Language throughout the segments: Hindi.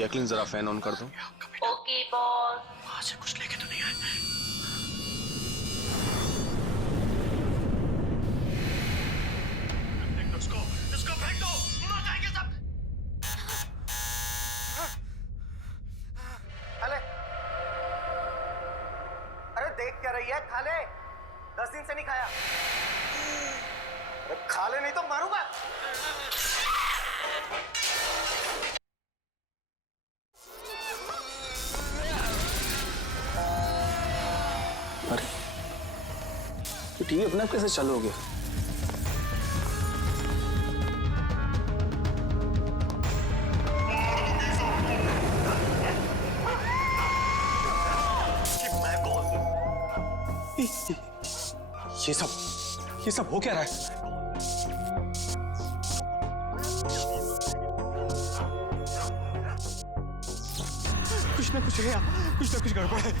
जैकलिन जरा फैन ऑन कर दो। Okay boss. वहां से कुछ लेके तो नहीं आए? इसको फेंक दो, मर जाएंगे सब। खाले, अरे देख क्या रही है? खाले, 10 दिन से नहीं खाया। अरे खा ले नहीं तो मारूंगा। अरे तो टीवी अपने आप कैसे चालू हो गया? ये सब हो क्या रहा है? कुछ ना कुछ गड़बड़ है।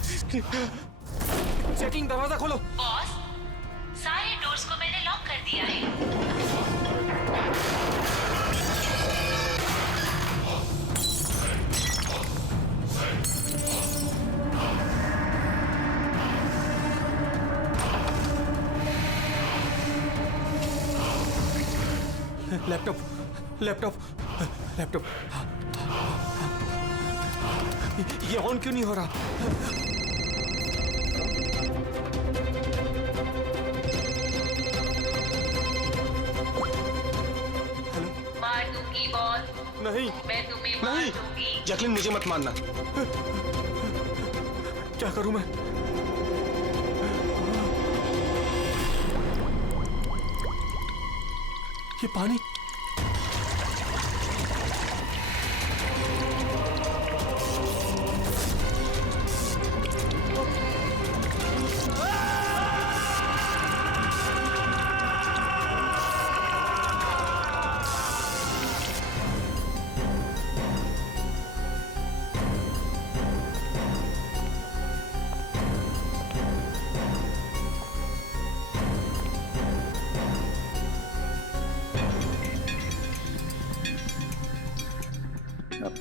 चेकिंग, दरवाजा खोलो। बॉस, सारे डोर्स को मैंने लॉक कर दिया है। लैपटॉप ये ऑन क्यों नहीं हो रहा? मार दूंगी बॉस, नहीं मैं तुम्हें मार नहीं, दूंगी। जैकलिन मुझे मत मारना। क्या करूं मैं? ये पानी,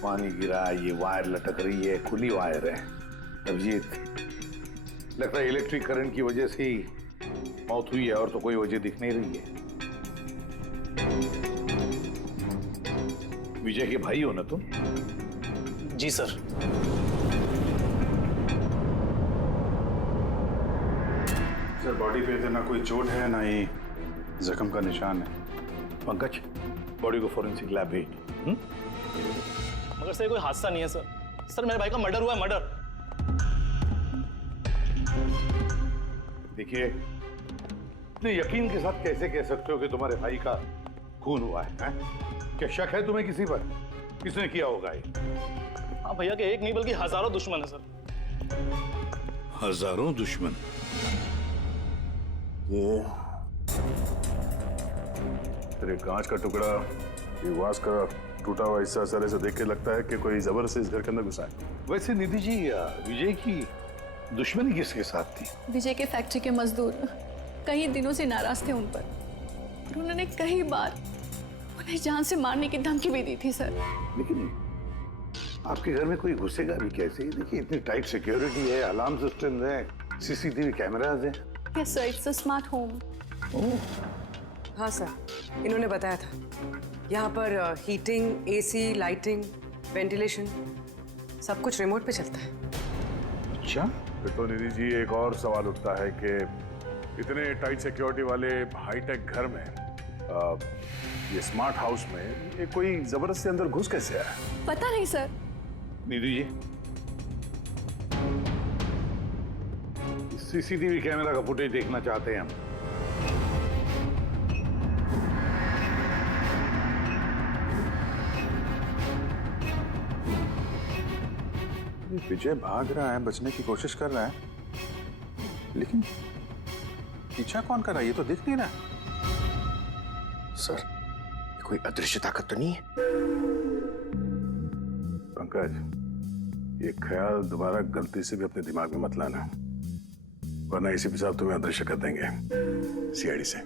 पानी गिरा, ये वायर लटक रही है, खुली वायर है। अभिजीत, लगता है इलेक्ट्रिक करंट की वजह से ही मौत हुई है, और तो कोई वजह दिख नहीं रही है। विजय के भाई हो ना तुम? जी सर। सर, बॉडी पे तो ना कोई चोट है ना ही जख्म का निशान है। पंकज, बॉडी को फोरेंसिक लैब भेज दो। मगर सर कोई हादसा नहीं है सर। सर मेरे भाई का मर्डर हुआ है, मर्डर। देखिए, इतने यकीन के साथ कैसे कह सकते हो कि तुम्हारे भाई का खून हुआ है? क्या शक है तुम्हें किसी पर? किसने किया होगा ये? हाँ भैया के एक नहीं बल्कि हजारों दुश्मन है सर। हजारों दुश्मन? ये तेरे कांच का टुकड़ा, ये वास का टूटा हुआ हिस्सा सर ऐसे देख के लगता है कि कोई जबरदस्ती इस घर के अंदर घुसा है। वैसे निधि जी, विजय की दुश्मनी किसके साथ थी? विजय के फैक्ट्री के मजदूर कई दिनों से नाराज थे उन पर, और उन्होंने कई बार उन्हें जान से मारने की धमकी भी दी थी सर। लेकिन आपके घर में कोई घुसेगा भी कैसे? देखिए, इतनी टाइट सिक्योरिटी है, अलार्म सिस्टम है, सीसीटीवी कैमराज है। Yes sir, it's a smart home. हाँ सर, इन्होंने बताया था। यहाँ पर हीटिंग, एसी, लाइटिंग, वेंटिलेशन सब कुछ रिमोट पे चलता है। अच्छा, फिर तो निधि जी एक और सवाल उठता है कि इतने टाइट सिक्योरिटी वाले हाईटेक घर में ये स्मार्ट हाउस में ये कोई जबरदस्ती अंदर घुस कैसे आया? पता नहीं sir. Nidhi ji, CCTV camera का फुटेज देखना चाहते हैं हम। विजय भाग रहा है, बचने की कोशिश कर रहा है, लेकिन पीछा कौन कर रहा है ये तो दिख नहीं रहा। सर, ये कोई अदृश्य ताकत तो नहीं है? पंकज, ये ख्याल दोबारा गलती से भी अपने दिमाग में मत लाना, वरना इसी हिसाब तुम्हें अदृश्य कर देंगे सीआईडी से।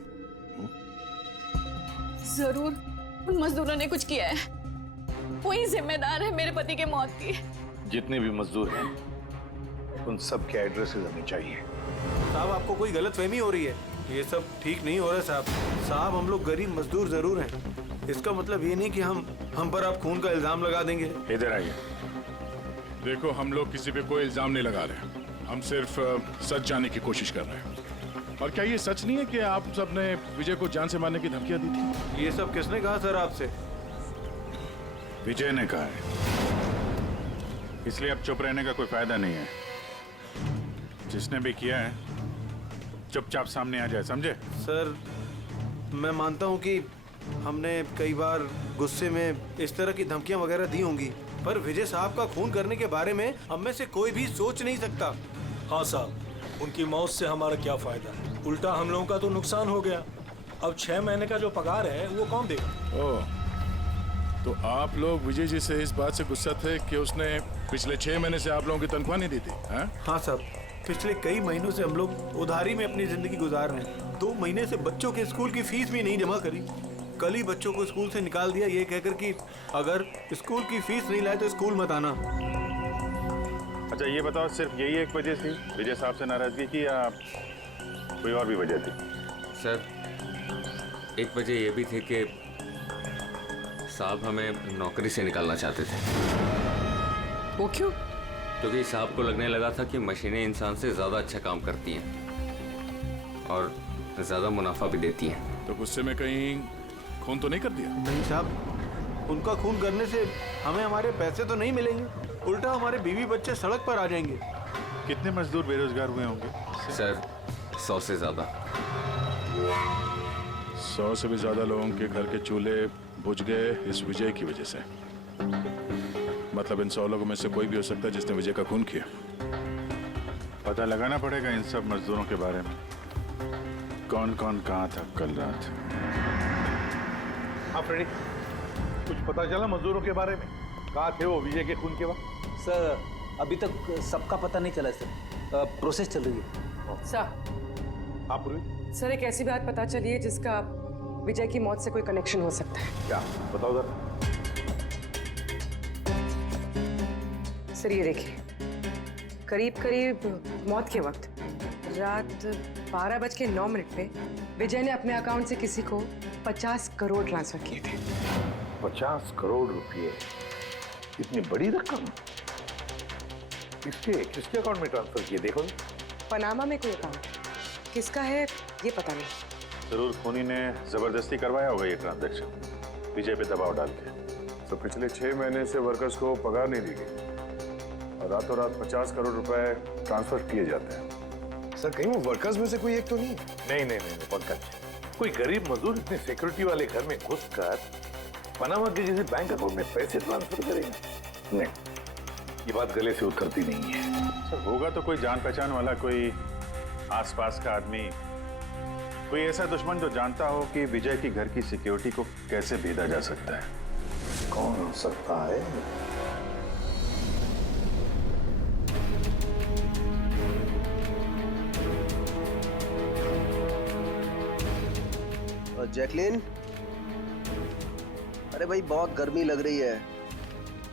जरूर उन मजदूरों ने कुछ किया है। वही जिम्मेदार है मेरे पति के मौत की। जितने भी मजदूर हैं उन सब के एड्रेसेस हमें चाहिए। साहब आपको कोई गलतफहमी हो रही है, ये सब ठीक नहीं हो रहा साहब। साहब हम लोग गरीब मजदूर जरूर हैं, इसका मतलब ये नहीं कि हम पर आप खून का इल्जाम लगा देंगे। इधर आइए। देखो, हम लोग किसी पे कोई इल्जाम नहीं लगा रहे, हम सिर्फ सच जानने की कोशिश कर रहे हैं। और क्या ये सच नहीं है कि आप सबने विजय को जान से मारने की धमकियां दी थी? ये सब किसने कहा सर आपसे? विजय ने कहा है, इसलिए अब चुप रहने का कोई फायदा नहीं है। जिसने भी किया है चुपचाप सामने आ जाए, समझे? सर मैं मानता हूँ कि हमने कई बार गुस्से में इस तरह की धमकियां वगैरह दी होंगी, पर विजय साहब का खून करने के बारे में हम में से कोई भी सोच नहीं सकता। हाँ साहब, उनकी मौत से हमारा क्या फायदा है? उल्टा हम लोगों का तो नुकसान हो गया। अब 6 महीने का जो पगार है वो कौन देगा? ओह, तो आप लोग विजय जी से इस बात से गुस्सा थे कि उसने पिछले 6 महीने से आप लोगों की तनख्वाह नहीं दी थी? हाँ साहब, पिछले कई महीनों से हम लोग उधारी में अपनी जिंदगी गुजार रहे हैं। 2 महीने से बच्चों के स्कूल की फीस भी नहीं जमा करी। कल ही बच्चों को स्कूल से निकाल दिया ये कहकर कि अगर स्कूल की फीस नहीं लाए तो स्कूल मत आना। अच्छा ये बताओ, सिर्फ यही एक वजह थी विजय साहब से नाराजगी की या कोई और भी वजह थी? सर, एक वजह ये भी थी कि साहब हमें नौकरी से निकालना चाहते थे। वो क्यों? क्योंकि साहब को लगने लगा था कि मशीनें इंसान से ज़्यादा अच्छा काम करती हैं और ज़्यादा मुनाफा भी देती हैं। तो गुस्से में कहीं खून तो नहीं कर दिया? नहीं साहब, उनका खून करने से हमें हमारे पैसे तो नहीं मिलेंगे, उल्टा हमारे बीवी बच्चे सड़क पर आ जाएंगे। कितने मजदूर बेरोजगार हुए होंगे? सर 100 से ज़्यादा। 100 से भी ज़्यादा लोगों के घर के चूल्हे बुझ गए इस विजय की वजह से। मतलब इन 100 लोगों में से कोई भी हो सकता है जिसने विजय का खून किया। पता लगाना पड़ेगा इन सब मजदूरों के बारे में, कौन कौन कहाँ था कल रात। हाँ फ्रेडी, कुछ पता चला मजदूरों के बारे में? कहाँ थे वो विजय के खून के वक्त? सर अभी तक सबका पता नहीं चला सर, प्रोसेस चल रही है। सर, आप पूरी सर एक ऐसी बात पता चली है जिसका विजय की मौत से कोई कनेक्शन हो सकता है। क्या बताओ जरा। सर ये देखिए, करीब करीब मौत के वक्त रात 12:09 पे विजय ने अपने अकाउंट से किसी को 50 करोड़ ट्रांसफर किए थे। 50 करोड़ रुपए, इतनी बड़ी रकम किसके किसके अकाउंट में ट्रांसफर किए? देखो, पनामा में कोई अकाउंट किसका है ये पता नहीं। जरूर खूनी ने जबरदस्ती करवाया होगा ये ट्रांजैक्शन, विजय पे दबाव डाल के। तो पिछले 6 महीने से वर्कर्स को पगार नहीं दी गई और रातों रात 50 करोड़ रुपए ट्रांसफर किए जाते हैं। सर कहीं वो वर्कर्स में से कोई एक तो नहीं? नहीं पंकज, कोई गरीब मजदूर इतने सिक्योरिटी वाले घर में घुसकर पनामा के जैसे बैंक अकाउंट में पैसे ट्रांसफर करेगा? नहीं, ये बात गले से उतरती नहीं है। सर होगा तो कोई जान पहचान वाला, कोई आसपास का आदमी, कोई ऐसा दुश्मन जो जानता हो कि विजय की घर की सिक्योरिटी को कैसे भेदा जा सकता है। कौन हो सकता है? जैकलिन, अरे भाई बहुत गर्मी लग रही है,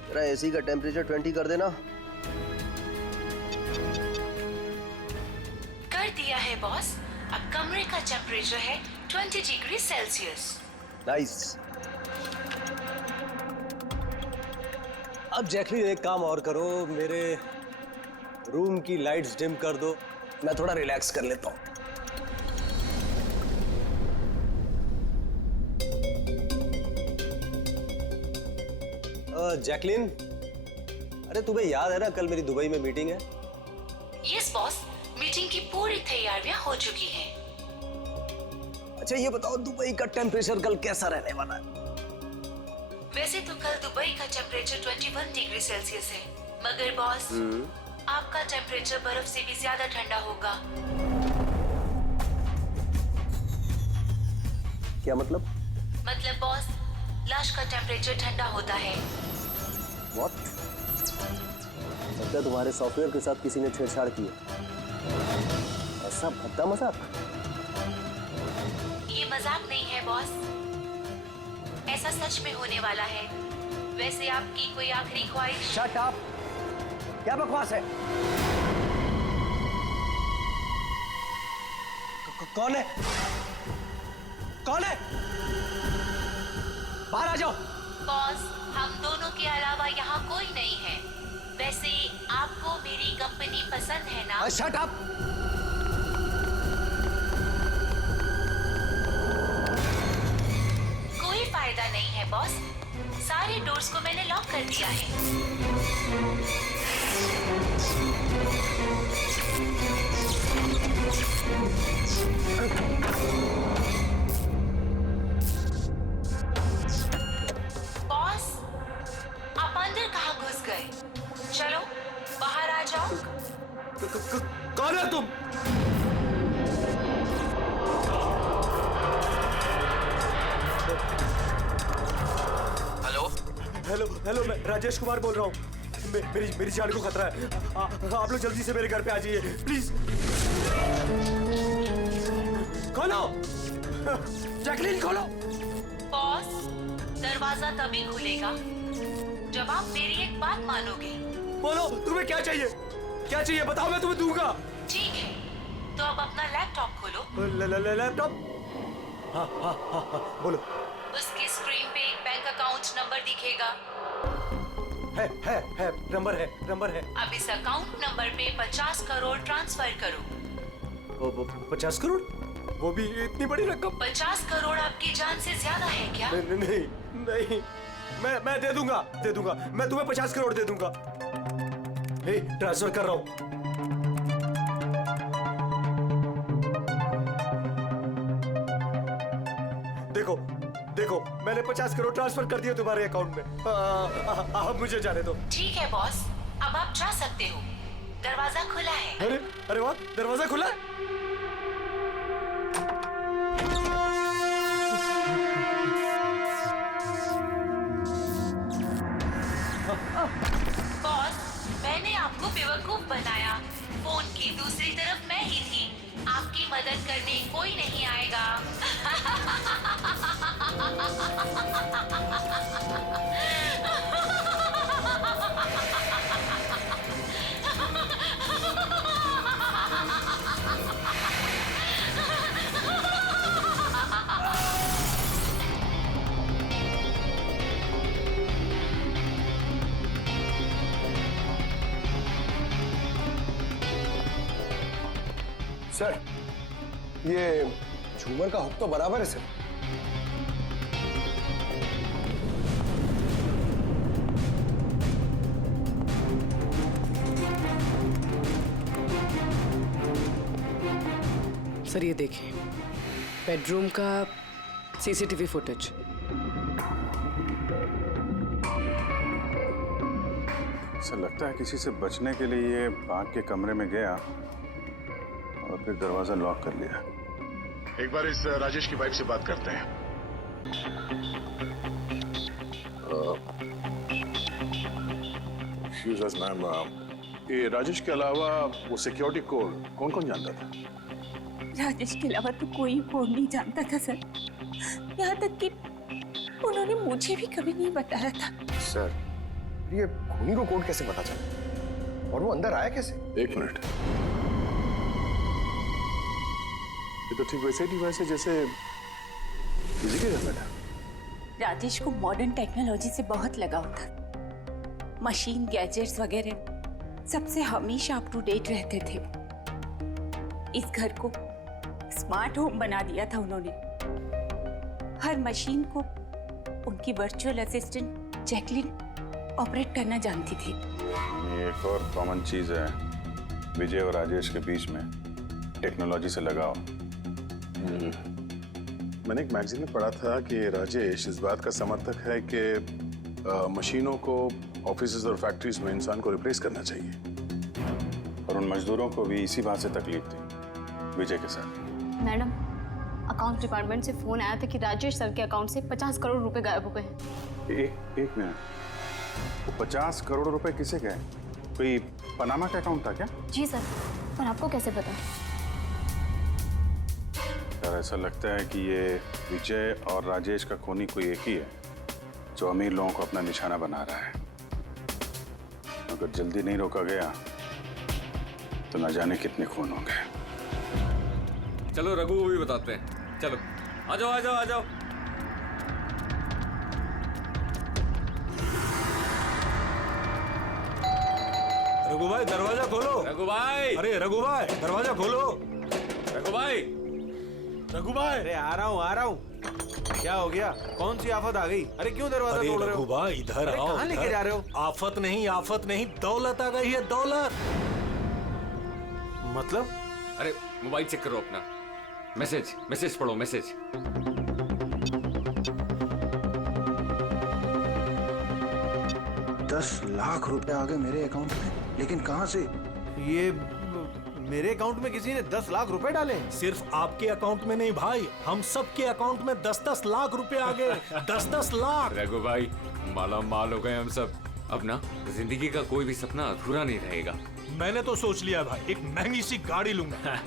तेरा एसी का टेम्परेचर 20 कर देना। कर दिया है बॉस, अब कमरे का टेम्परेचर है 20 डिग्री सेल्सियस। नाइस। अब जैकलिन एक काम और करो, मेरे रूम की लाइट्स डिम कर दो, मैं थोड़ा रिलैक्स कर लेता हूँ। जैकलिन, अरे तुम्हें याद है ना कल मेरी दुबई में मीटिंग है? यस बॉस, मीटिंग की पूरी तैयारियां हो चुकी हैं। अच्छा ये बताओ, दुबई का टेम्परेचर कल कैसा रहने वाला है? वैसे तो कल दुबई का टेम्परेचर 21 डिग्री सेल्सियस है, मगर बॉस आपका टेम्परेचर बर्फ से भी ज्यादा ठंडा होगा। क्या मतलब? मतलब बॉस, लाश का टेम्परेचर ठंडा होता है। What? लगता है तुम्हारे सॉफ्टवेयर के साथ किसी ने छेड़छाड़ की है। ऐसा भद्दा मजाक? ये मजाक नहीं है बॉस, ऐसा सच में होने वाला है। वैसे आपकी कोई आखिरी ख्वाहिश? Shut up! क्या बकवास है? कौन है? कौन है? बाहर आ जाओ। बॉस, हम दोनों के अलावा यहाँ कोई नहीं है। वैसे आपको मेरी कंपनी पसंद है ना? Shut up! कोई फायदा नहीं है बॉस, सारे डोर्स को मैंने लॉक कर दिया है। बॉस, आप अंदर कहाँ घुस गए? चलो बाहर आ जाओ। कौन है तुम? हेलो हेलो हेलो, मैं राजेश कुमार बोल रहा हूँ। मेरी जान को खतरा है। आप लोग जल्दी से मेरे घर पे आ जाइए प्लीज। खोलो जैकलीन, खोलो। बॉस, दरवाजा तभी खुलेगा जब आप मेरी एक बात मानोगे। बोलो तुम्हें क्या चाहिए? क्या चाहिए बताओ, मैं तुम्हें दूंगा। ठीक है, तो अब अपना लैपटॉप खोलो। लैपटॉप? हाँ हाँ हाँ हाँ, बोलो। उसकी स्क्रीन पे एक बैंक अकाउंट नंबर दिखेगा। है नंबर है। अब इस अकाउंट नंबर पे 50 करोड़ ट्रांसफर करो। 50 करोड़? वो भी इतनी बड़ी रकम? 50 करोड़ आपकी जान से ज्यादा है क्या? नहीं, मैं दे दूंगा। मैं तुम्हें 50 करोड़ दे दूंगा। ट्रांसफर कर रहा हूँ। देखो मैंने 50 करोड़ ट्रांसफर कर दिए तुम्हारे अकाउंट में। अब मुझे जाने दो। ठीक है बॉस, अब आप जा सकते हो। दरवाजा खुला है। अरे वाह, दरवाजा खुला है। बॉस, मैंने आपको बेवकूफ बनाया। फोन की दूसरी तरफ मैं ही थी। आपकी मदद करने कोई नहीं आएगा। सर, ये झूमर का हुक तो बराबर है सर। सर ये देखिए, बेडरूम का सीसीटीवी फुटेज। सर लगता है किसी से बचने के लिए ये बाग के कमरे में गया और फिर दरवाजा लॉक कर लिया। एक बार इस राजेश की वाइफ से बात करते हैं। एक्सक्यूज अस मैम, ये राजेश के अलावा वो सिक्योरिटी कोड कौन कौन जानता था? राजेश के अलावा तो कोई कोड नहीं जानता था सर। यहाँ तक कि उन्होंने मुझे भी कभी नहीं बताया था। सर, ये खूनी को कोड कैसे पता चला और वो अंदर आया कैसे? एक मिनट, ये तो ठीक वैसे डिवाइस है जैसे किसी के घर में था। राजेश को मॉडर्न टेक्नोलॉजी से बहुत लगाव था। मशीन, गैजेट्स वगैरह सबसे हमेशा अप टू डेट रहते थे। इस घर को स्मार्ट होम बना दिया था उन्होंने। हर मशीन को उनकी वर्चुअल असिस्टेंट जैकलिन ऑपरेट करना जानती थी। ये एक और कॉमन चीज है विजय और राजेश के बीच में, टेक्नोलॉजी से लगाव। मैंने एक मैगजीन में पढ़ा था कि राजेश इस बात का समर्थक है कि मशीनों को ऑफिसेज और फैक्ट्रीज में इंसान को रिप्लेस करना चाहिए, और उन मजदूरों को भी इसी बात से तकलीफ थी विजय के साथ। मैडम, अकाउंट डिपार्टमेंट से फोन आया था कि राजेश सर के अकाउंट से 50 करोड़ रुपए गायब हो गए हैं। एक मिनट, वो 50 करोड़ रुपए किसे गए? कोई पनामा का अकाउंट था क्या? जी सर, पर आपको कैसे पता? यार ऐसा लगता है कि ये विजय और राजेश का खूनी कोई एक ही है। जो अमीर लोगों को अपना निशाना बना रहा है। अगर जल्दी नहीं रोका गया तो न जाने कितने खून होंगे। चलो रघु को भी बताते हैं। चलो आ जाओ आ जाओ आ जाओ। रघु भाई दरवाजा खोलो। रघु भाई, अरे रघु भाई दरवाजा खोलो। रघु भाई, रघु भाई, अरे आ रहा हूँ। क्या हो गया? कौन सी आफत आ गई? अरे क्यों दरवाजा तोड़ रहे हो? रघु भाई इधर आओ। कहाँ लेके जा रहे हो? आफत नहीं, दौलत आ गई है, दौलत। मतलब? अरे मोबाइल चेक करो अपना। मैसेज पढ़ो, मैसेज। 10 लाख रुपए आ गए मेरे अकाउंट में, लेकिन कहाँ से? ये मेरे अकाउंट में किसी ने 10 लाख रुपए डाले? सिर्फ आपके अकाउंट में नहीं भाई, हम सब के अकाउंट में 10-10 लाख रुपए आ गए। 10-10 लाख। रघु भाई माला माल हो गए हम सब। अब ना जिंदगी का कोई भी सपना अधूरा नहीं रहेगा। मैंने तो सोच लिया भाई, एक महंगी सी गाड़ी लूंगा।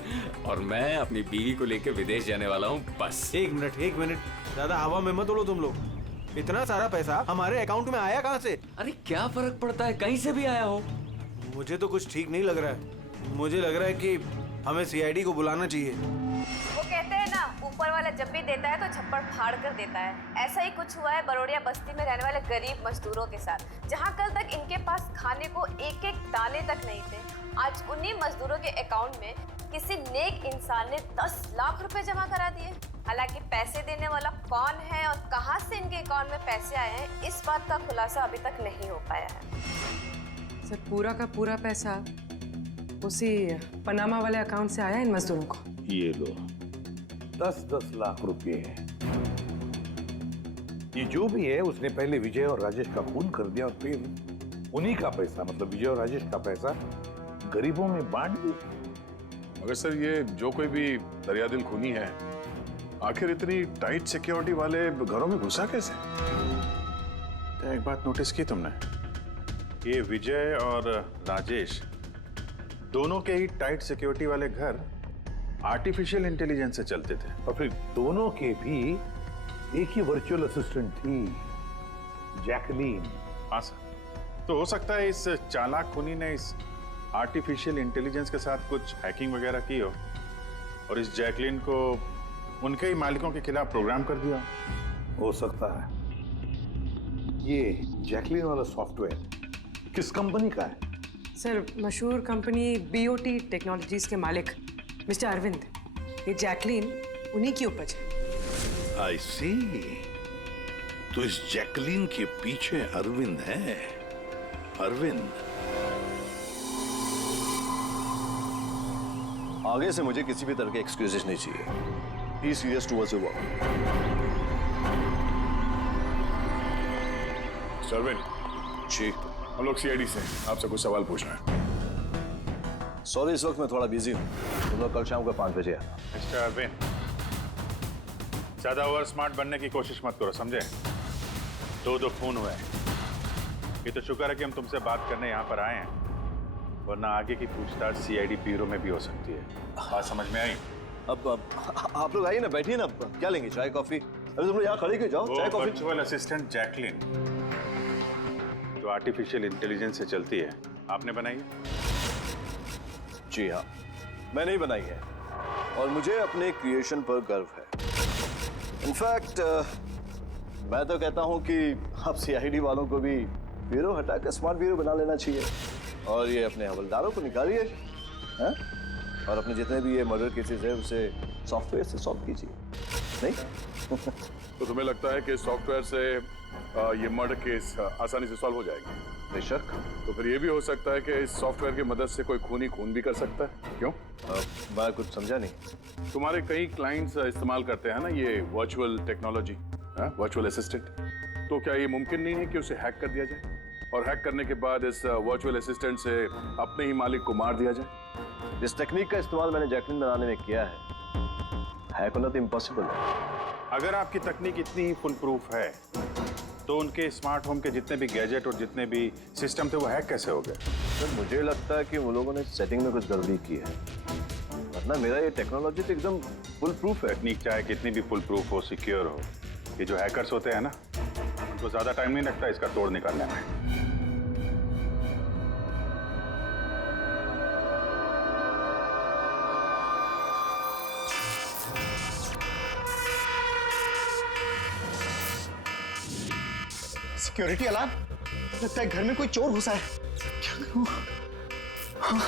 और मैं अपनी बीवी को लेकर विदेश जाने वाला हूँ बस। एक मिनट, ज्यादा हवा में मत उड़ो तुम लोग। इतना सारा पैसा हमारे अकाउंट में आया कहाँ से? अरे क्या फर्क पड़ता है, कहीं से भी आया हो। मुझे तो कुछ ठीक नहीं लग रहा है। मुझे लग रहा है कि हमें सीआईडी को बुलाना चाहिए। वो कहते हैं ना, ऊपर वाला जब भी देता है तो छप्पड़ फाड़ कर देता है। ऐसा ही कुछ हुआ है बरोड़िया बस्ती में रहने वाले गरीब मजदूरों के साथ, जहां कल तक इनके पास खाने को एक एक दाने तक नहीं थे। आज उन्हीं मजदूरों के अकाउंट में किसी नेक इंसान ने 10 लाख रुपए जमा करा दिए। हालांकि पैसे देने वाला कौन है और कहां से इनके अकाउंट में पैसे आए हैं, इस बात का खुलासा अभी तक नहीं हो पाया है। सर पूरा का पूरा पैसा उसी पनामा वाले अकाउंट से आया इन मजदूरों को। ये लो 10-10 लाख रुपए है। ये जो भी है उसने पहले विजय और राजेश का खून कर दिया और फिर उन्हीं का पैसा, मतलब विजय और राजेश का पैसा गरीबों में बांट दिया। मगर सर ये जो कोई भी दरियादिल खूनी है, आखिर इतनी टाइट सिक्योरिटी वाले घरों में घुसा कैसे? तो एक बात नोटिस की तुमने, ये विजय और राजेश दोनों के ही टाइट सिक्योरिटी वाले घर आर्टिफिशियल इंटेलिजेंस से चलते थे। और फिर दोनों के भी एक ही वर्चुअल असिस्टेंट थी, जैकलीन। हाँ सर, तो हो सकता है इस चालाक खूनी ने इस आर्टिफिशियल इंटेलिजेंस के साथ कुछ हैकिंग वगैरह की हो और इस जैकलीन को उनके ही मालिकों के खिलाफ प्रोग्राम कर दिया हो सकता है। ये जैकलीन वाला सॉफ्टवेयर किस कंपनी का है? सर मशहूर कंपनी बीओटी टेक्नोलॉजीज के मालिक मिस्टर अरविंद, ये जैकलीन उन्हीं की उपज है। आई सी, तो इस जैकलीन के पीछे अरविंद है। अरविंद, आगे से मुझे किसी भी तरह के एक्सक्यूजेस नहीं चाहिए। Be serious towards your work. Sarvin ji, हम लोग सीआईडी से आपसे कुछ सवाल पूछना है। सॉरी, इस वक्त मैं थोड़ा बिजी हूँ। तुम लोग कल शाम को 5 बजे आना। मिस्टर अरविंद, ज्यादा ओवर स्मार्ट बनने की कोशिश मत करो, समझे? 2 खून हुए। ये तो शुक्र है कि हम तुमसे बात करने यहाँ पर आए हैं, वरना आगे की पूछताछ सीआईडी ब्यूरो में भी हो सकती है। बात समझ में आई? अब आप लोग आइए ना, बैठिए ना। क्या लेंगे, चाय कॉफी? अरे तुम लोग यहाँ खड़े क्यों, जाओ चाय कॉफी। वर्चुअल असिस्टेंट जैकलिन जो आर्टिफिशियल इंटेलिजेंस से चलती है, आपने बनाई है? जी हाँ, मैंने ही बनाई है और मुझे अपने क्रिएशन पर गर्व है। इनफैक्ट मैं तो कहता हूँ कि आप सीआईडी वालों को भी ब्यूरो हटाकर स्मार्ट ब्यूरो बना लेना चाहिए और ये अपने हवलदारों को निकालिए, हैं? और अपने जितने भी ये मर्डर केसेस है उसे सॉफ्टवेयर से सॉल्व कीजिए, नहीं? तो तुम्हें लगता है कि सॉफ्टवेयर से ये मर्डर केस आसानी से सॉल्व हो जाएगा? बेशक। तो फिर ये भी हो सकता है कि इस सॉफ्टवेयर की मदद से कोई खूनी खून भी कर सकता है। क्यों? मैं कुछ समझा नहीं। तुम्हारे कई क्लाइंट्स इस्तेमाल करते हैं ना ये वर्चुअल टेक्नोलॉजी, वर्चुअल असिस्टेंट। तो क्या ये मुमकिन नहीं है कि उसे हैक कर दिया जाए और हैक करने के बाद इस वर्चुअल असिस्टेंट से अपने ही मालिक को मार दिया जाए? इस टेक्निक का इस्तेमाल मैंने जैकलिन बनाने में किया है। हैक होना तो इम्पॉसिबल है। अगर आपकी तकनीक इतनी ही फुल प्रूफ है तो उनके स्मार्ट होम के जितने भी गैजेट और जितने भी सिस्टम थे वो हैक कैसे हो गए? सर मुझे लगता है कि वो लोगों ने सेटिंग में कुछ गड़बड़ी की है, वरना मेरा ये टेक्नोलॉजी तो एकदम फुल प्रूफ है। टेक्निक चाहे कितनी भी फुल प्रूफ हो, सिक्योर हो, ये जो हैकर्स होते हैं ना, उनको ज्यादा टाइम नहीं लगता इसका तोड़ निकालने में। सिक्योरिटी अलार्म, लगता है घर में कोई चोर घुसा है। क्या करूं? हाँ।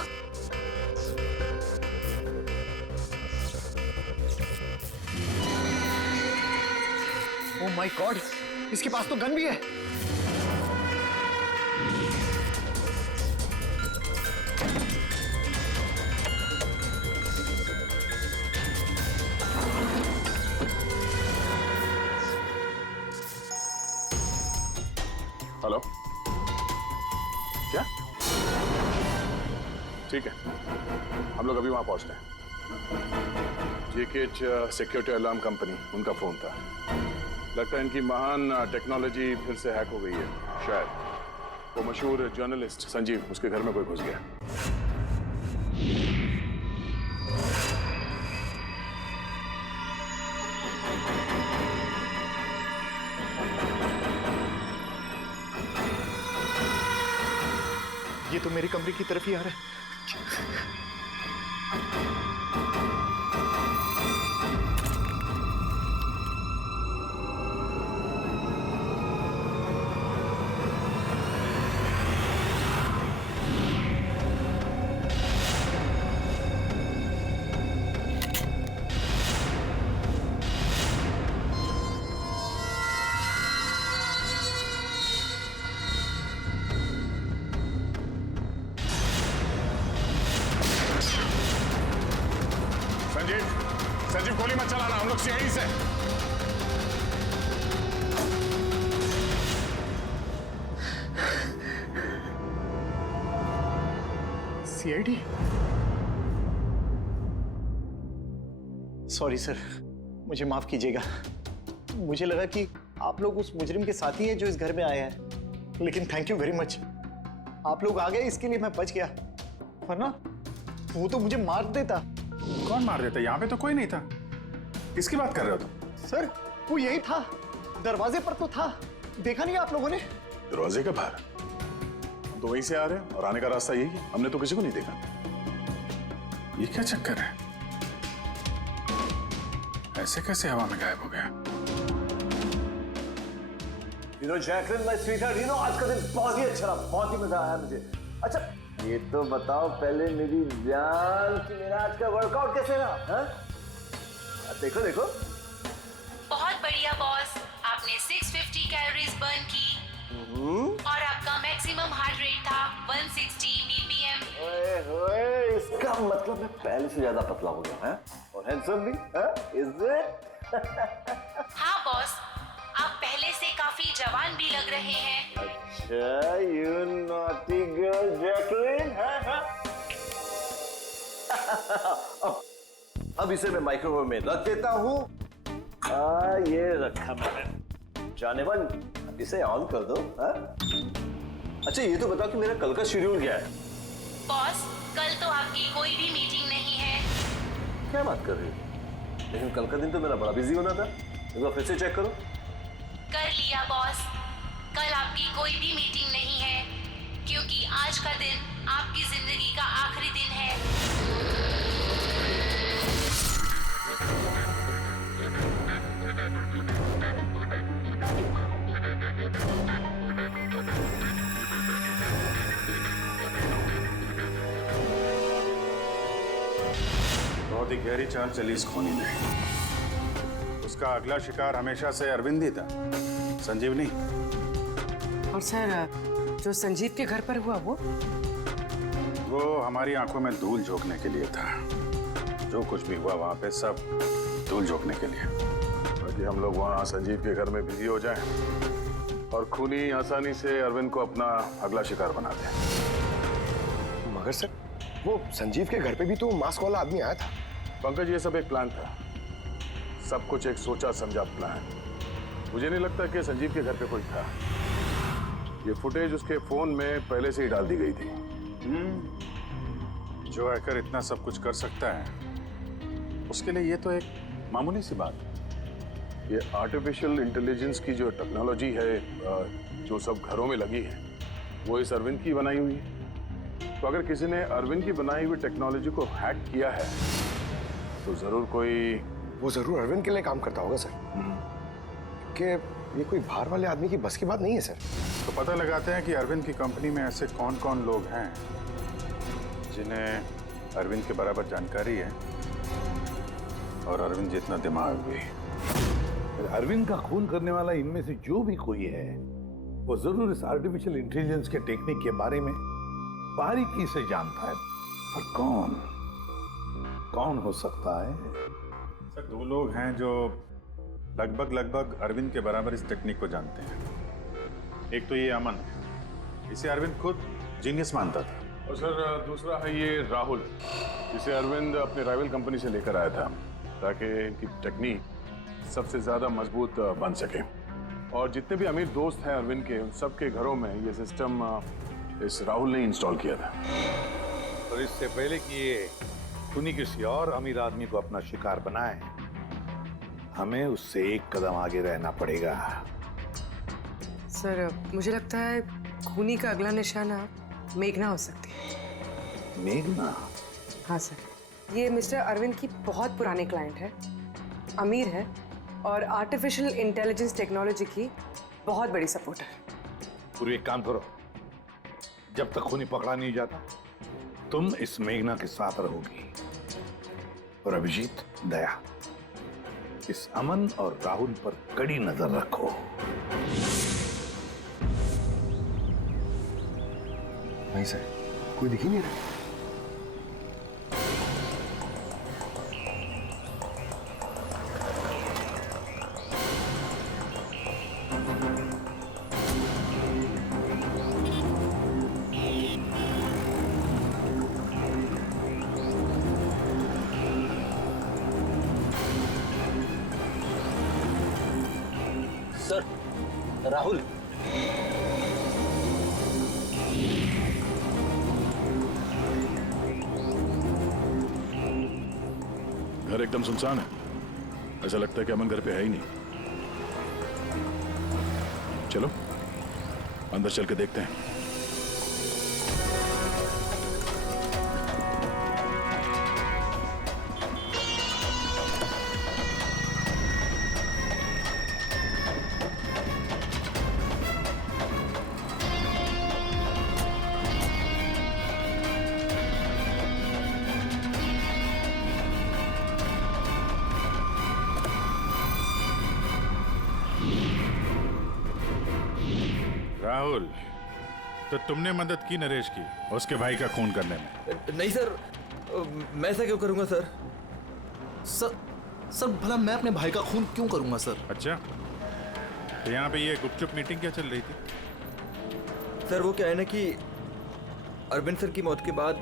ओह माय गॉड, इसके पास तो गन भी है। हेलो, क्या? ठीक है, हम लोग अभी वहां पहुंचते हैं। जेकेएच सिक्योरिटी अलार्म कंपनी, उनका फोन था। लगता है इनकी महान टेक्नोलॉजी फिर से हैक हो गई है। शायद वो मशहूर जर्नलिस्ट संजीव, उसके घर में कोई घुस गया। ये तो मेरी कमरे की तरफ ही आ रहा है। संजीव गोली मत चलाना, हम लोग सीआईडी से। सीआईडी? सॉरी सर, मुझे माफ कीजिएगा। मुझे लगा कि आप लोग उस मुजरिम के साथी हैं जो इस घर में आए हैं, लेकिन थैंक यू वेरी मच, आप लोग आ गए, इसके लिए मैं बच गया, वरना वो तो मुझे मार देता। कौन मार देता? यहाँ पे तो कोई नहीं था। किसकी बात कर रहे हो तुम? सर वो यही था, दरवाजे पर तो था, देखा नहीं आप लोगों ने? दरवाजे के बाहर? हम तो वहीं से आ रहे हैं और आने का रास्ता यही है, हमने तो किसी को नहीं देखा। ये क्या चक्कर है? ऐसे कैसे हवा में गायब हो गया? जैकलिन माय स्वीटहार्ट, आज का दिन बहुत ही अच्छा रहा, बहुत ही मजा आया मुझे। अच्छा ये तो बताओ पहले मेरी जान कि मेरा आज का वर्कआउट कैसे रहा? देखो देखो। बहुत बढ़िया बॉस, आपने 650 कैलोरीज बर्न की और आपका मैक्सिमम हार्ट रेट था 160 बीपीएम। ओए होए, इसका मतलब मैं पहले से ज्यादा पतला हो गया है और हैंडसम भी, इज इट? हाँ बॉस, आप पहले से काफी जवान भी लग रहे हैं। अच्छा, यू नॉटी गर्ल जैकलिन। अब इसे मैं माइक्रोवेव में रख देता हूँ। ये रखा मैंने। जाने मन, इसे ऑन कर दो। अच्छा ये तो बताओ कि मेरा कल का शेड्यूल क्या है? बॉस, कल तो आपकी कोई भी मीटिंग नहीं है। क्या बात कर रही हो? लेकिन कल का दिन तो मेरा बड़ा बिजी होना था। एक बार फिर से चेक करो। कर लिया बॉस, कल आपकी कोई भी मीटिंग नहीं है, क्योंकि आज का दिन आपकी जिंदगी का आखिरी दिन है। बहुत ही गहरी चाल चली इस खूनी में। उसका अगला शिकार हमेशा से अरविंद ही था, संजीव नहीं। और सर, जो संजीव के घर पर हुआ वो हमारी आंखों में धूल झोंकने के लिए था। जो कुछ भी हुआ वहां पे सब धूल झोंकने के लिए। ताकि हम लोग वहां संजीव के घर में बिजी हो जाएं और खूनी आसानी से अरविंद को अपना अगला शिकार बना दे। मगर सर, वो संजीव के घर पे भी तो मास्क वाला आदमी आया था। पंकज, ये सब एक प्लान था, सब कुछ एक सोचा समझा प्लान। मुझे नहीं लगता कि संजीव के घर पे कोई था। ये फुटेज उसके फोन में पहले से ही डाल दी गई थी। जो हैकर इतना सब कुछ कर सकता है, उसके लिए ये तो एक मामूली सी बात है। ये आर्टिफिशियल इंटेलिजेंस की जो टेक्नोलॉजी है जो सब घरों में लगी है वो इस अरविंद की बनाई हुई है। तो अगर किसी ने अरविंद की बनाई हुई टेक्नोलॉजी को हैक किया है तो जरूर कोई, वो जरूर अरविंद के लिए काम करता होगा सर, कि ये कोई बाहर वाले आदमी की बस की बात नहीं है सर। तो पता लगाते हैं कि अरविंद की कंपनी में ऐसे कौन कौन लोग हैं जिन्हें अरविंद के बराबर जानकारी है और अरविंद जितना दिमाग भी। अरविंद का खून करने वाला इनमें से जो भी कोई है वो जरूर इस आर्टिफिशियल इंटेलिजेंस के टेक्निक के बारे में बारीकी से जानता है, पर कौन हो सकता है? सर 2 लोग हैं जो लगभग अरविंद के बराबर इस टेक्निक को जानते हैं। एक तो ये अमन, इसे अरविंद खुद जीनियस मानता था। और सर दूसरा है ये राहुल, जिसे अरविंद अपने राइवल कंपनी से लेकर आया था ताकि इनकी टेक्निक सबसे ज्यादा मजबूत बन सके। और जितने भी अमीर दोस्त हैं अरविंद के, उन सबके घरों में ये सिस्टम इस राहुल ने इंस्टॉल किया था। और इससे पहले कि ये खूनी किसी और अमीर आदमी को अपना शिकार बनाए, हमें उससे एक कदम आगे रहना पड़ेगा। सर मुझे लगता है खूनी का अगला निशाना मेघना हो सकती है। मेघना? हाँ सर, ये मिस्टर अरविंद की बहुत पुरानी क्लाइंट है, अमीर है और आर्टिफिशियल इंटेलिजेंस टेक्नोलॉजी की बहुत बड़ी सपोर्टर। पूरी एक काम करो, जब तक खूनी पकड़ा नहीं जाता तुम इस मेघना के साथ रहोगी, और अभिजीत, दया, इस अमन और राहुल पर कड़ी नजर रखो। नहीं सर, कोई दिख ही नहीं रहा। सर, राहुल। घर एकदम सुनसान है, ऐसा लगता है कि अमन घर पे है ही नहीं। चलो अंदर चल के देखते हैं। राहुल, तो तुमने मदद की नरेश की उसके भाई का खून करने में? नहीं सर, मैं ऐसा क्यों करूंगा सर? सर भला मैं अपने भाई का खून क्यों करूंगा सर? अच्छा, तो यहाँ पे ये गुपचुप मीटिंग क्या चल रही थी? सर वो क्या है ना कि अरविंद सर की मौत के बाद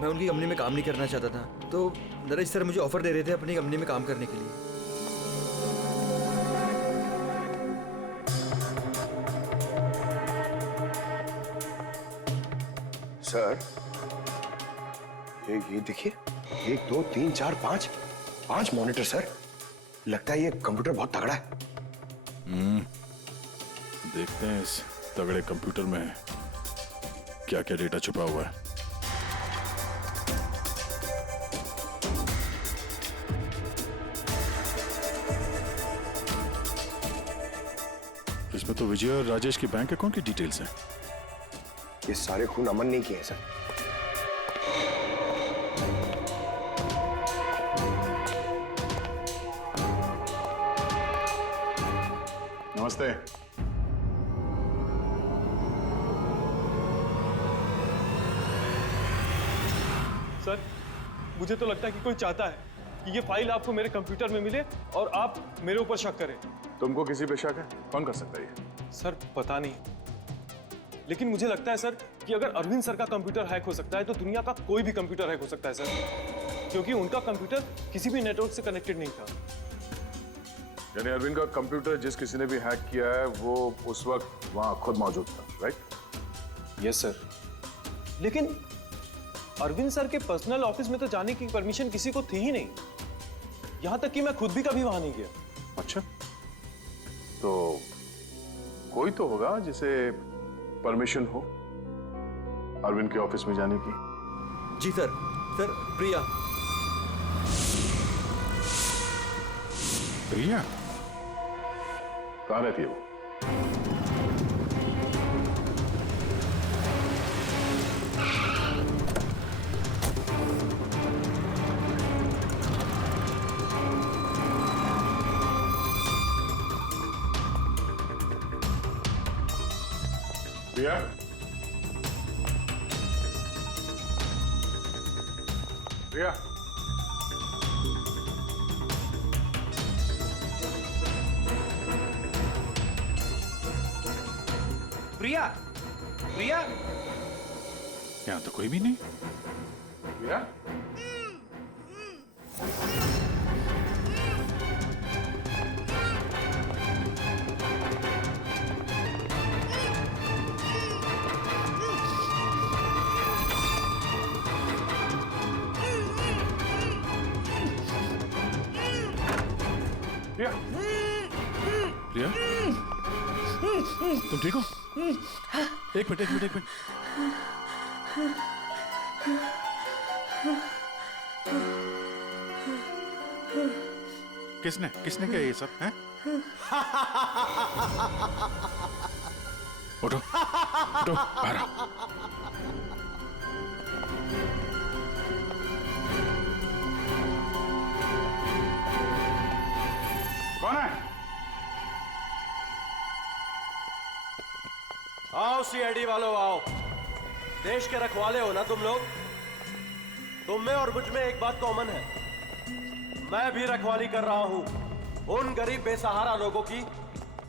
मैं उनकी कंपनी में काम नहीं करना चाहता था, तो नरेश सर मुझे ऑफर दे रहे थे अपनी कंपनी में काम करने के लिए। सर ये देखिए, 1 2 3 4 5 मॉनिटर सर। लगता है ये कंप्यूटर बहुत तगड़ा है। देखते हैं इस तगड़े कंप्यूटर में क्या क्या डेटा छुपा हुआ है। इसमें तो विजय और राजेश की बैंक अकाउंट की डिटेल्स हैं। ये सारे खून अमन नहीं किए हैं सर। नमस्ते। सर मुझे तो लगता है कि कोई चाहता है कि ये फाइल आपको मेरे कंप्यूटर में मिले और आप मेरे ऊपर शक करें। तुमको किसी पे शक है? कौन कर सकता है ये? सर पता नहीं, लेकिन मुझे लगता है सर कि अगर अरविंद सर का कंप्यूटर हैक हो सकता है तो दुनिया का कोई भी कंप्यूटर हैक हो सकता है सर, क्योंकि उनका कंप्यूटर किसी भी नेटवर्क से कनेक्टेड नहीं था। यानी अरविंद का कंप्यूटर जिस किसी ने भी हैक किया है वो उस वक्त वहां खुद मौजूद था, राइट? Yes sir. लेकिन अरविंद सर के पर्सनल ऑफिस में तो जाने की परमिशन किसी को थी ही नहीं, यहां तक कि मैं खुद भी कभी वहां नहीं गया। अच्छा, तो कोई तो होगा जिसे परमिशन हो अरविंद के ऑफिस में जाने की। जी सर। सर प्रिया। प्रिया कहाँ रहती है वो? प्रिया? प्रिया? प्रिया, प्रिया, यहाँ तो कोई भी नहीं। प्रिया? प्रिया? प्रिया, तुम ठीक हो? एक मिनट। किसने किया ये सब है? उठो बाहर आओ। कौन है? आओ सीआईडी वालों आओ। देश के रखवाले हो ना तुम लोग। तुम में और मुझ में एक बात कॉमन है, मैं भी रखवाली कर रहा हूं उन गरीब बेसहारा लोगों की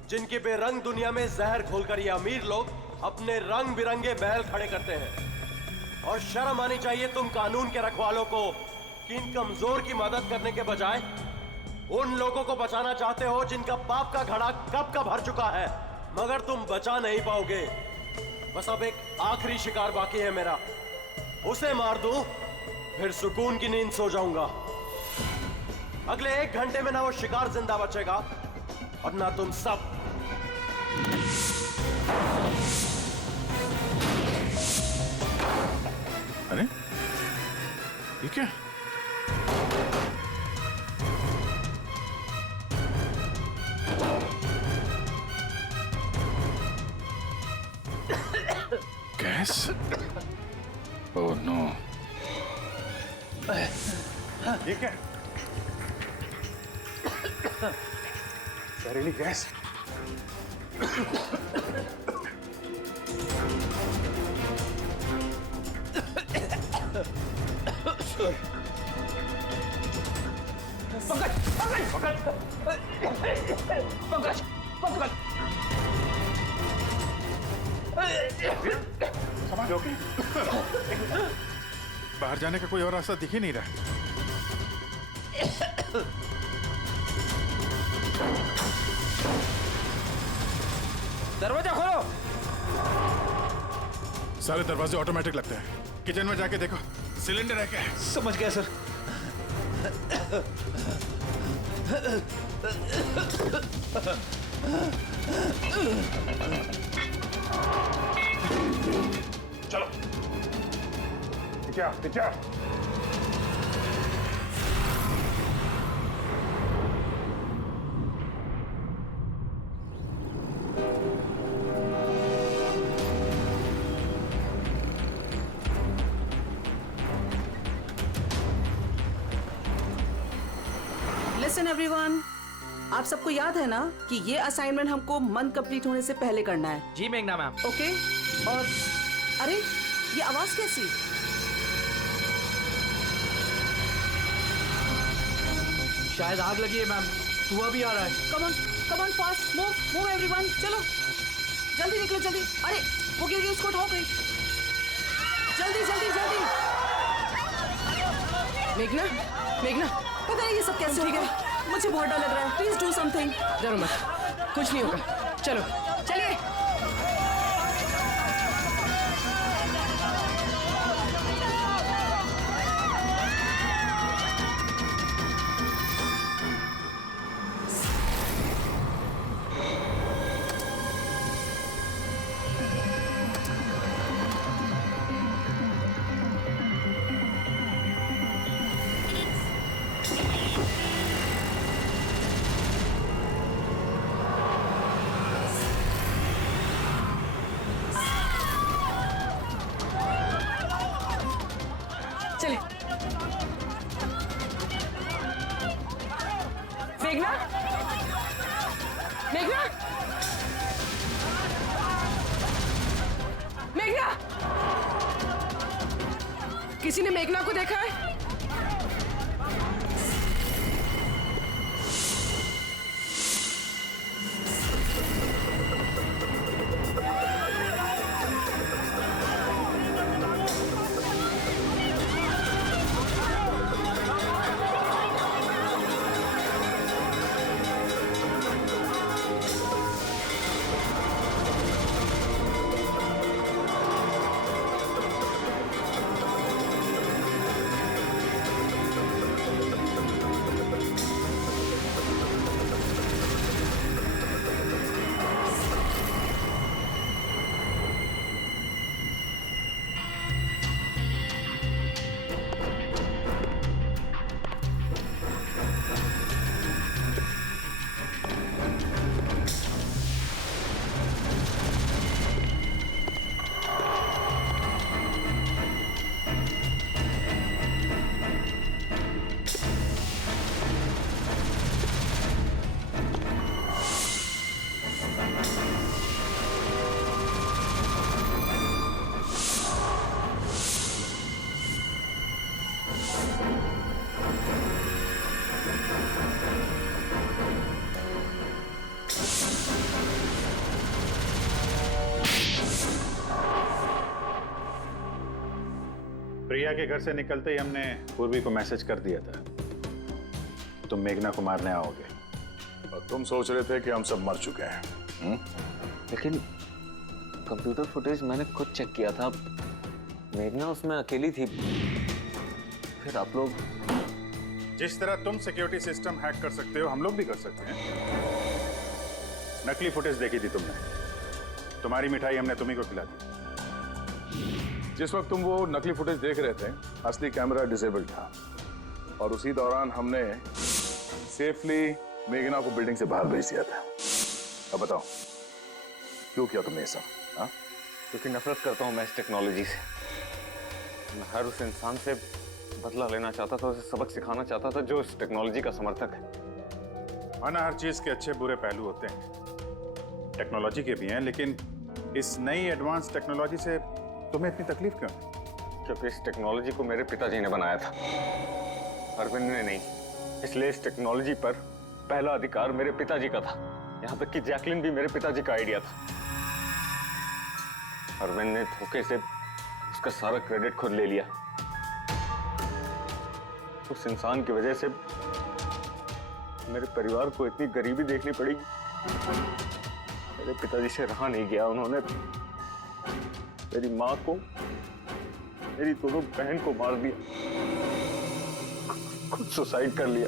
जिनकी बेरंग दुनिया में जहर घोलकर ये अमीर लोग अपने रंग बिरंगे महल खड़े करते हैं। और शर्म आनी चाहिए तुम कानून के रखवालों को कि इन कमजोर की मदद करने के बजाय उन लोगों को बचाना चाहते हो जिनका पाप का घड़ा कब का भर चुका है, मगर तुम बचा नहीं पाओगे। बस अब एक आखिरी शिकार बाकी है मेरा, उसे मार दूं फिर सुकून की नींद सो जाऊंगा। अगले 1 घंटे में ना वो शिकार जिंदा बचेगा और ना तुम सब। अरे ये क्या? गैस? Oh no. ये क्या? जहरीली गैस? बाहर जाने का कोई और रास्ता दिख ही नहीं रहा। दरवाजा खोलो। सारे दरवाजे ऑटोमेटिक लगते हैं। किचन में जाके देखो सिलेंडर है क्या? समझ गया सर। चलो पीछे। लिसन एवरीवन, आप सबको याद है ना कि ये असाइनमेंट हमको मंथ कंप्लीट होने से पहले करना है। जी मेघना मैम। ओके। और अरे ये आवाज कैसी? शायद आग लगी है मैम, धुआं भी आ रहा है। Come on fast, move everyone, चलो जल्दी निकलो जल्दी। अरे वो गिर गई, उसको उठाओ कोई, जल्दी। मेघना पता नहीं ये सब कैसे हो गया। मुझे बहुत डर लग रहा है, प्लीज डू समथिंग। डरो मत, कुछ नहीं होगा, चलिए। मेघना, मेघना, मेघना, किसी ने मेघना को देखा है? प्रिया के घर से निकलते ही हमने पूर्वी को मैसेज कर दिया था तुम मेघना को मारने आओगे, और तुम सोच रहे थे कि हम सब मर चुके हैं। लेकिन कंप्यूटर फुटेज मैंने खुद चेक किया था, मेघना उसमें अकेली थी। फिर आप लोग जिस तरह तुम सिक्योरिटी सिस्टम हैक कर सकते हो हम लोग भी कर सकते हैं। नकली फुटेज देखी थी तुमने, तुम्हारी मिठाई हमने तुम्ही को खिला दी। जिस वक्त तुम वो नकली फुटेज देख रहे थे असली कैमरा डिसेबल था, और उसी दौरान हमने सेफली मेघना को बिल्डिंग से बाहर भेज दिया था। अब बताओ क्यों किया तुमने ये सब? हाँ, क्योंकि नफरत करता हूँ मैं इस टेक्नोलॉजी से। मैं हर उस इंसान से बदला लेना चाहता था, उसे सबक सिखाना चाहता था जो इस टेक्नोलॉजी का समर्थक है। माना हर चीज के अच्छे बुरे पहलू होते हैं, टेक्नोलॉजी के भी हैं, लेकिन इस नई एडवांस टेक्नोलॉजी से तुम्हें इतनी तकलीफ क्यों? क्योंकि इस टेक्नोलॉजी को मेरे पिताजी ने बनाया था, अरविंद ने नहीं। इसलिए इस टेक्नोलॉजी पर पहला अधिकार मेरे पिताजी का था। यहाँ तक कि जैकलिन भी मेरे पिताजी का आइडिया था। अरविंद ने धोखे से उसका सारा क्रेडिट खुद ले लिया। उस इंसान की वजह से मेरे परिवार को इतनी गरीबी देखनी पड़ेगी। मेरे पिताजी से रहा नहीं गया, उन्होंने मेरी माँ को, मेरी दोनों बहन को मार दिया, खुद सुसाइड कर लिया।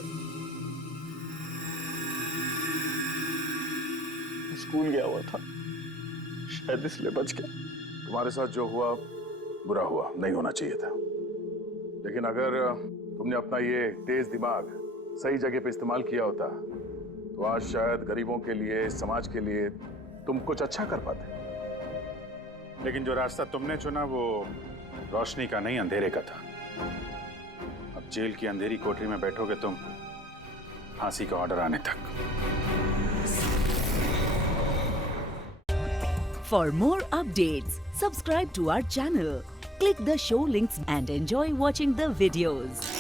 स्कूल गया हुआ था, शायद इसलिए बच गया। तुम्हारे साथ जो हुआ बुरा हुआ, नहीं होना चाहिए था। लेकिन अगर तुमने अपना ये तेज दिमाग सही जगह पे इस्तेमाल किया होता तो आज शायद गरीबों के लिए, समाज के लिए तुम कुछ अच्छा कर पाते। लेकिन जो रास्ता तुमने चुना वो रोशनी का नहीं, अंधेरे का था। अब जेल की अंधेरी कोठरी में बैठोगे तुम फांसी का ऑर्डर आने तक। For more updates, subscribe to our channel, click the show links and enjoy watching the videos.